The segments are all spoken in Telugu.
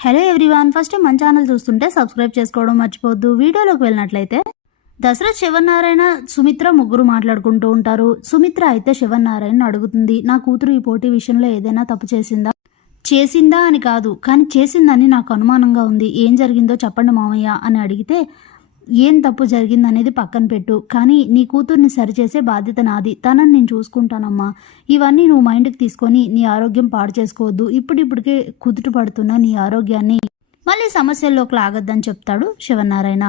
హలో ఎవ్రీవన్, ఫస్ట్ మన ఛానల్ చూస్తుంటే సబ్స్క్రైబ్ చేసుకోవడం మర్చిపోవద్దు. వీడియోలోకి వెళ్ళినట్లయితే దశరథ్ శివనారాయణ సుమిత్ర ముగ్గురు మాట్లాడుకుంటూ ఉంటారు. సుమిత్ర అయితే శివనారాయణ అడుగుతుంది, నా కూతురు ఈ పోటీ విషయంలో ఏదైనా తప్పు చేసిందా అని కాదు, కానీ చేసిందని నాకు అనుమానంగా ఉంది. ఏం జరిగిందో చెప్పండి మామయ్య అని అడిగితే, ఏం తప్పు జరిగిందనేది పక్కన పెట్టు, కానీ నీ కూతుర్ని సరిచేసే బాధ్యత నాది. తనని నేను చూసుకుంటానమ్మా. ఇవన్నీ నువ్వు మైండ్కి తీసుకొని నీ ఆరోగ్యం పాడు చేసుకోవద్దు. ఇప్పుడిప్పుడికే కుదుట పడుతున్న నీ ఆరోగ్యాన్ని మళ్ళీ సమస్యల్లోకి లాగొద్దని చెప్తాడు శివనారాయణ.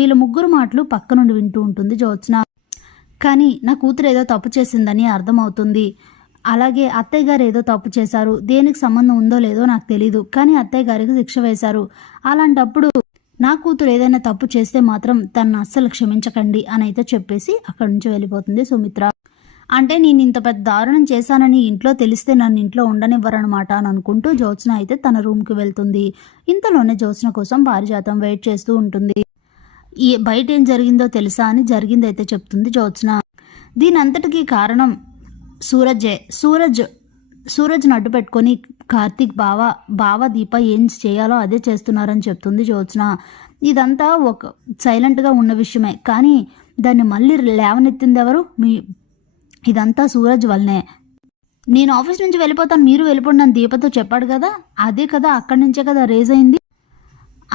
వీళ్ళ ముగ్గురు మాటలు పక్క నుండి వింటూ ఉంటుంది జ్యోత్స్న. కానీ నా కూతురు ఏదో తప్పు చేసిందని అర్థమవుతుంది. అలాగే అత్తయ్య గారు ఏదో తప్పు చేశారు. దేనికి సంబంధం ఉందో లేదో నాకు తెలీదు, కానీ అత్తయ్య గారికి శిక్ష వేశారు. అలాంటప్పుడు నా కూతురు ఏదైనా తప్పు చేస్తే మాత్రం తను అస్సలు క్షమించకండి అని అయితే చెప్పేసి అక్కడి నుంచి వెళ్ళిపోతుంది సుమిత్ర. అంటే నేను ఇంత పెద్ద దారుణం చేశానని ఇంట్లో తెలిస్తే నన్ను ఇంట్లో ఉండనివ్వరనమాట అని అనుకుంటూ జ్యోత్స్న అయితే తన రూమ్కి వెళ్తుంది. ఇంతలోనే జ్యోత్స్న కోసం పారిజాతం వెయిట్ చేస్తూ ఉంటుంది. బయట ఏం జరిగిందో తెలుసా అని జరిగిందైతే చెప్తుంది జ్యోత్స్న. దీని అంతటికీ కారణం సూరజ్ని అడ్డు పెట్టుకొని కార్తీక్ బావ దీప ఏం చేయాలో అదే చేస్తున్నారని చెప్తుంది జ్యోత్స్న. ఇదంతా ఒక సైలెంట్గా ఉన్న విషయమే, కానీ దాన్ని మళ్ళీ లేవనెత్తింది ఎవరు? ఇదంతా సూరజ్ వల్లనే. నేను ఆఫీస్ నుంచి వెళ్ళిపోతాను, మీరు వెళ్ళిపోండి అని దీపతో చెప్పాడు కదా, అదే కదా అక్కడి నుంచే కదా రేజ్ అయింది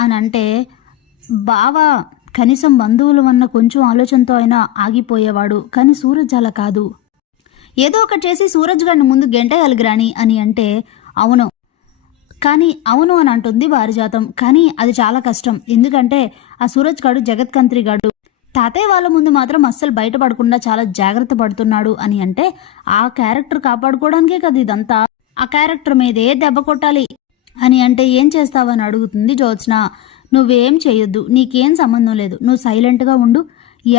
అని అంటే, బావ కనీసం బంధువులు అన్న కొంచెం ఆలోచనతో అయినా ఆగిపోయేవాడు. కానీ సూరజ్ అలా కాదు. ఏదో ఒకటి చేసి సూరజ్ గారిని ముందు గెంటేయాలిగ్రాని అని అంటే, అవును అని అంటుంది పారిజాతం. కానీ అది చాలా కష్టం, ఎందుకంటే ఆ సూరజ్ గాడు జగత్కంత్రి గాడు. తాతయ్య వాళ్ళ ముందు మాత్రం అస్సలు బయటపడకుండా చాలా జాగ్రత్త పడుతున్నాడు అని అంటే, ఆ క్యారెక్టర్ కాపాడుకోవడానికే కదా ఇదంతా. ఆ క్యారెక్టర్ మీదే దెబ్బ కొట్టాలి అని అంటే ఏం చేస్తావని అడుగుతుంది జ్యోత్స్న. నువ్వేం చేయొద్దు, నీకేం సంబంధం లేదు, నువ్వు సైలెంట్గా ఉండు.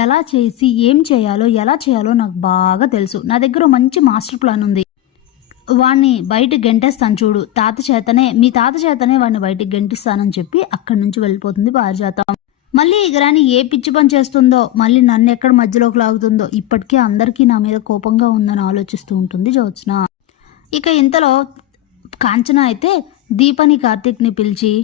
ఎలా చేసి ఏం చేయాలో ఎలా చేయాలో నాకు బాగా తెలుసు. నా దగ్గర మంచి మాస్టర్ ప్లాన్ ఉంది. వాణ్ణి బయటికి గెంటేస్తాను చూడు, మీ తాత చేతనే వాడిని బయటికి గెంటిస్తానని చెప్పి అక్కడి నుంచి వెళ్ళిపోతుంది పారిజాతం. మళ్ళీ ఇగరాని ఏ పిచ్చి పని చేస్తుందో, మళ్ళీ నన్ను ఎక్కడ మధ్యలోకి లాగుతుందో, ఇప్పటికే అందరికీ నా మీద కోపంగా ఉందని ఆలోచిస్తూ ఉంటుంది జ్యోత్స్న. ఇక ఇంతలో కాంచన అయితే దీపని కార్తీక్ని పిలిచి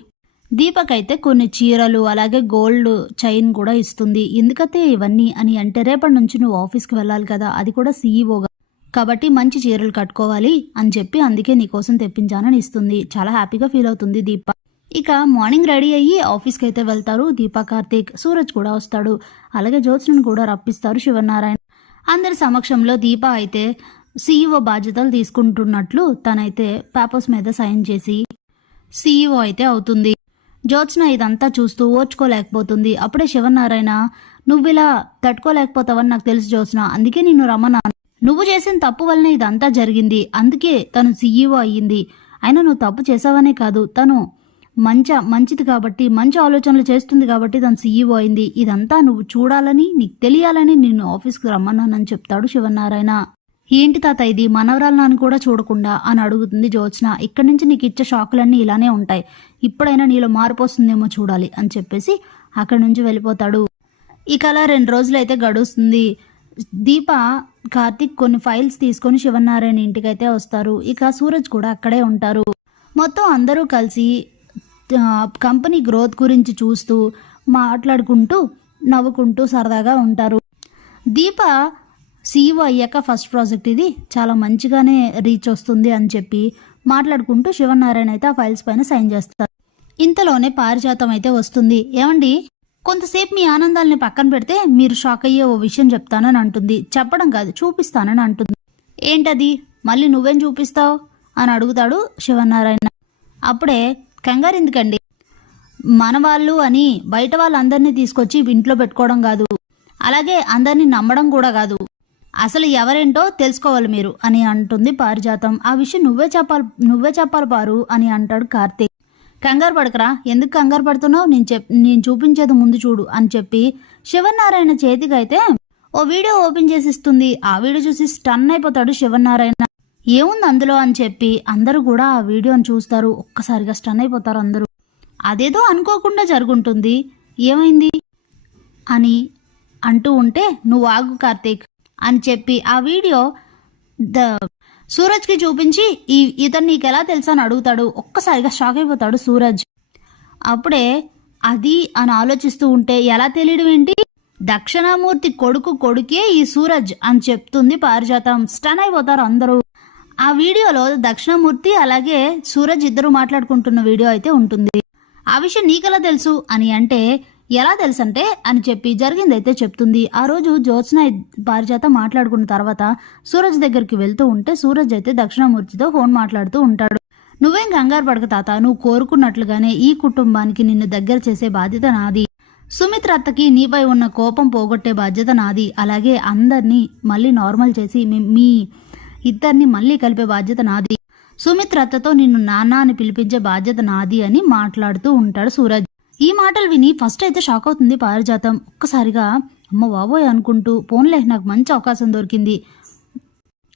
దీపకైతే కొన్ని చీరలు అలాగే గోల్డ్ చైన్ కూడా ఇస్తుంది. ఎందుకైతే ఇవన్నీ అని అంటే, రేపటి నుంచి నువ్వు ఆఫీస్కి వెళ్ళాలి కదా, అది కూడా సీఈఓగా, కాబట్టి మంచి చీరలు కట్టుకోవాలి అని చెప్పి అందుకే నీకోసం తెప్పించానని ఇస్తుంది. చాలా హ్యాపీగా ఫీల్ అవుతుంది దీప. ఇక మార్నింగ్ రెడీ అయ్యి ఆఫీస్కి అయితే వెళ్తారు దీప, కార్తీక్, సూరజ్ కూడా వస్తాడు. అలాగే జ్యోత్స్నను కూడా రప్పిస్తారు శివనారాయణ. అందరి సమక్షంలో దీప అయితే సీఈఓ బాధ్యతలు తీసుకుంటున్నట్లు తనైతే పేపర్స్ మీద సైన్ చేసి సీఈఓ అయితే అవుతుంది. జ్యోత్స్న ఇదంతా చూస్తూ ఓర్చుకోలేకపోతుంది. అప్పుడే శివనారాయణ, నువ్విలా తట్టుకోలేకపోతావని నాకు తెలుసు జ్యోత్స్న, అందుకే నిన్ను రమ్మన్నాను. నువ్వు చేసిన తప్పు వల్లనే ఇదంతా జరిగింది, అందుకే తను సీఈఓ అయ్యింది. అయినా నువ్వు తప్పు చేసావనే కాదు, తను మంచిది కాబట్టి, మంచి ఆలోచనలు చేస్తుంది కాబట్టి తను సీఈఓ అయింది. ఇదంతా నువ్వు చూడాలని, నీకు తెలియాలని నిన్ను ఆఫీస్కి రమ్మన్నానని చెప్తాడు శివనారాయణ. ఏంటి తాత ఇది, మనవరాలు నాన్న కూడా చూడకుండా అని అడుగుతుంది జ్యోత్స్న. ఇక్కడి నుంచి నీకు ఇచ్చే షాకులన్నీ ఇలానే ఉంటాయి, ఇప్పుడైనా నీలో మార్పు వస్తుందేమో చూడాలి అని చెప్పేసి అక్కడి నుంచి వెళ్ళిపోతాడు. ఇక అలా 2 రోజులైతే గడుస్తుంది. దీప, కార్తీక్ కొన్ని ఫైల్స్ తీసుకొని శివనారాయణ ఇంటికైతే వస్తారు. ఇక సూరజ్ కూడా అక్కడే ఉంటారు. మొత్తం అందరూ కలిసి కంపెనీ గ్రోత్ గురించి చూస్తూ మాట్లాడుకుంటూ నవ్వుకుంటూ సరదాగా ఉంటారు. దీప సీఈఓ అయ్యాక ఫస్ట్ ప్రాజెక్ట్ ఇది, చాలా మంచిగానే రీచ్ వస్తుంది అని చెప్పి మాట్లాడుకుంటూ శివనారాయణ అయితే ఆ ఫైల్స్ పైన సైన్ చేస్తారు. ఇంతలోనే పారిజాతం అయితే వస్తుంది. ఏమండి, కొంతసేపు మీ ఆనందాలని పక్కన పెడితే మీరు షాక్ అయ్యే ఓ విషయం చెప్తానని అంటుంది. చెప్పడం కాదు, చూపిస్తానని అంటుంది. ఏంటది, మళ్ళీ నువ్వేం చూపిస్తావు అని అడుగుతాడు శివనారాయణ. అప్పుడే, కంగారు ఎందుకండి, మన వాళ్ళు అని బయట వాళ్ళందరినీ తీసుకొచ్చి ఇంట్లో పెట్టుకోవడం కాదు, అలాగే అందరినీ నమ్మడం కూడా కాదు, అసలు ఎవరేంటో తెలుసుకోవాలి మీరు అని అంటుంది పారిజాతం. ఆ విషయం నువ్వే చెప్పాలి పారు అని అంటాడు కార్తీక్. కంగారు పడకరా, ఎందుకు కంగారు పడుతున్నావు, నేను చూపించేది ముందు చూడు అని చెప్పి శివనారాయణ చేతికి అయితే ఓ వీడియో ఓపెన్ చేసి ఇస్తుంది. ఆ వీడియో చూసి స్టన్ అయిపోతాడు శివనారాయణ. ఏముంది అందులో అని చెప్పి అందరూ కూడా ఆ వీడియోని చూస్తారు. ఒక్కసారిగా స్టన్ అయిపోతారు అందరూ. అదేదో అనుకోకుండా జరుగుంటుంది, ఏమైంది అని అంటూ ఉంటే, నువ్వు ఆగు కార్తీక్ అని చెప్పి ఆ వీడియో సూరజ్కి చూపించి ఇతను నీకు ఎలా తెలుసా అని అడుగుతాడు. ఒక్కసారిగా షాక్ అయిపోతాడు సూరజ్. అప్పుడే అది అని ఆలోచిస్తూ ఉంటే ఎలా తెలియడం ఏంటి, దక్షిణామూర్తి కొడుకే ఈ సూరజ్ అని చెప్తుంది పారిజాతం. స్టన్ అయిపోతారు అందరూ. ఆ వీడియోలో దక్షిణామూర్తి అలాగే సూరజ్ ఇద్దరు మాట్లాడుకుంటున్న వీడియో అయితే ఉంటుంది. ఆ విషయం నీకెలా తెలుసు అని అంటే, ఎలా తెలుసు అంటే అని చెప్పి జరిగిందైతే చెప్తుంది. ఆ రోజు జ్యోత్స్న పారిజాత మాట్లాడుకున్న తర్వాత సూరజ్ దగ్గరికి వెళ్తూ ఉంటే సూరజ్ అయితే దక్షిణామూర్తితో ఫోన్ మాట్లాడుతూ ఉంటాడు. నువ్వేం కంగారు పడక తాత, నువ్వు కోరుకున్నట్లుగానే ఈ కుటుంబానికి నిన్ను దగ్గర చేసే బాధ్యత నాది. సుమిత్ర అత్తకి నీపై ఉన్న కోపం పోగొట్టే బాధ్యత నాది. అలాగే అందరినీ మళ్ళీ నార్మల్ చేసి మీ ఇద్దరిని మళ్ళీ కలిపే బాధ్యత నాది. సుమిత్ర అత్తతో నిన్ను నాన్న అని పిలిపించే బాధ్యత నాది అని మాట్లాడుతూ ఉంటాడు సూరజ్. ఈ మాటలు విని ఫస్ట్ అయితే షాక్ అవుతుంది పారిజాతం. ఒక్కసారిగా అమ్మ బాబోయ్ అనుకుంటూ, పోన్లే నాకు మంచి అవకాశం దొరికింది,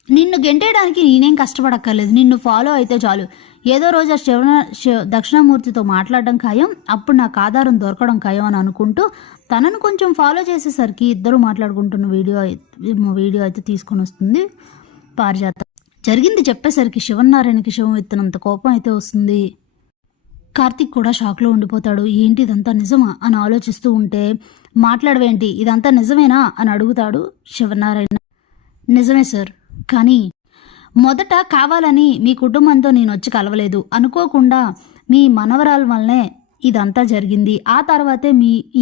నిన్ను గెంటేయడానికి నేనేం కష్టపడక్కర్లేదు, నిన్ను ఫాలో అయితే చాలు, ఏదో రోజు దక్షిణామూర్తితో మాట్లాడడం ఖాయం, అప్పుడు నాకు ఆధారం దొరకడం ఖాయం అని అనుకుంటూ తనను కొంచెం ఫాలో చేసేసరికి ఇద్దరు మాట్లాడుకుంటున్న వీడియో అయితే తీసుకొని వస్తుంది పారిజాతం. జరిగింది చెప్పేసరికి శివనారాయణకి శివం ఎత్తినంత కోపం అయితే వస్తుంది. కార్తీక్ కూడా షాక్లో ఉండిపోతాడు. ఏంటి ఇదంతా నిజమా అని ఆలోచిస్తూ ఉంటే, మాట్లాడవేంటి ఇదంతా నిజమేనా అని అడుగుతాడు శివనారాయణ. నిజమే సార్, కానీ మొదట కావాలని మీ కుటుంబంతో నేను వచ్చి కలవలేదు, అనుకోకుండా మీ మనవరాల వల్లనే ఇదంతా జరిగింది. ఆ తర్వాతే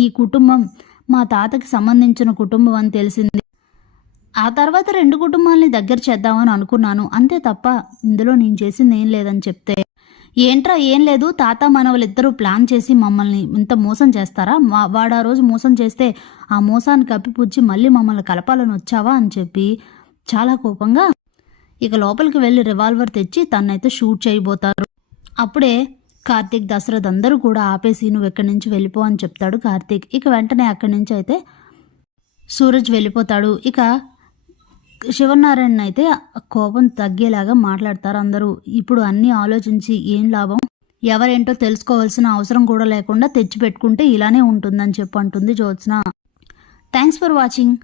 ఈ కుటుంబం మా తాతకి సంబంధించిన కుటుంబం అని తెలిసింది. ఆ తర్వాత 2 కుటుంబాలని దగ్గర చేద్దామని అనుకున్నాను, అంతే తప్ప ఇందులో నేను చేసింది ఏం లేదని చెప్తే, ఏంట్రా ఏం లేదు, తాత మనవలిద్దరూ ప్లాన్ చేసి మమ్మల్ని ఇంత మోసం చేస్తారా, వాడు ఆ రోజు మోసం చేస్తే ఆ మోసాన్ని కప్పిపుచ్చి మళ్ళీ మమ్మల్ని కలపాలని వచ్చావా అని చెప్పి చాలా కోపంగా ఇక లోపలికి వెళ్ళి రివాల్వర్ తెచ్చి తన్నైతే షూట్ చేయబోతారు. అప్పుడే కార్తీక్, దశరథ్ అందరూ కూడా ఆపేసి నువ్వు ఎక్కడి నుంచి వెళ్ళిపో అని చెప్తాడు కార్తీక్. ఇక వెంటనే అక్కడి నుంచి అయితే సూరజ్ వెళ్ళిపోతాడు. ఇక శివనారాయణ అయితే కోపం తగ్గేలాగా మాట్లాడతారు అందరూ. ఇప్పుడు అన్నీ ఆలోచించి ఏం లాభం, ఎవరేంటో తెలుసుకోవాల్సిన అవసరం కూడా లేకుండా తెచ్చిపెట్టుకుంటే ఇలానే ఉంటుందని చెప్పి అంటుంది జ్యోత్స్న. Thanks for watching.